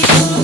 Oh.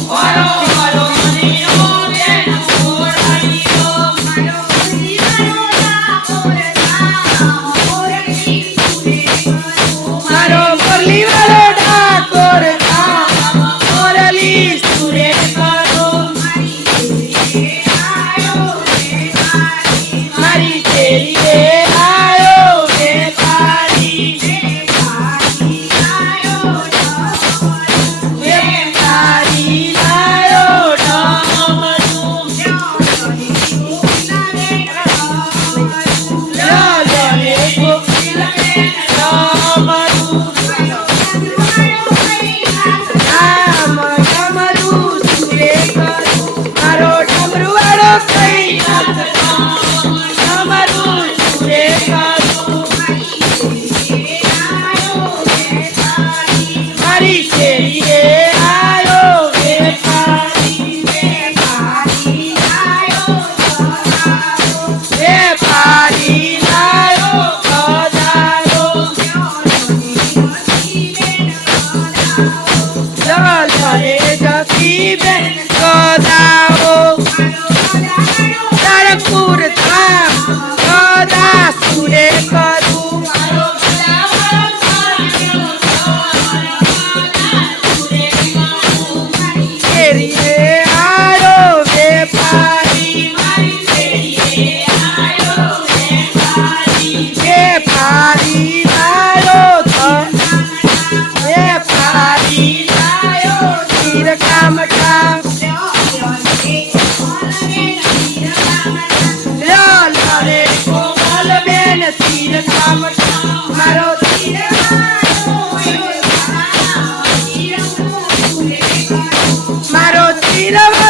Marotti la va.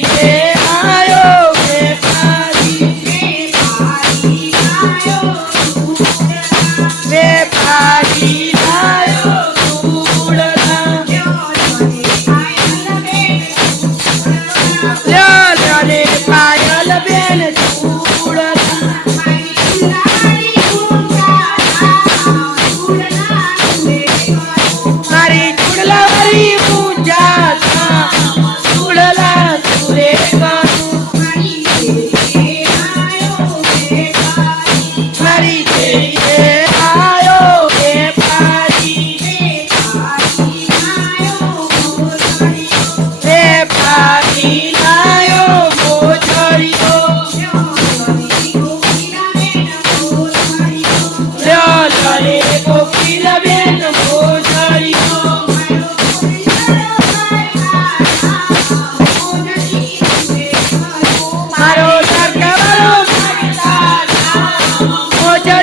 રીતે આયો.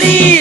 see.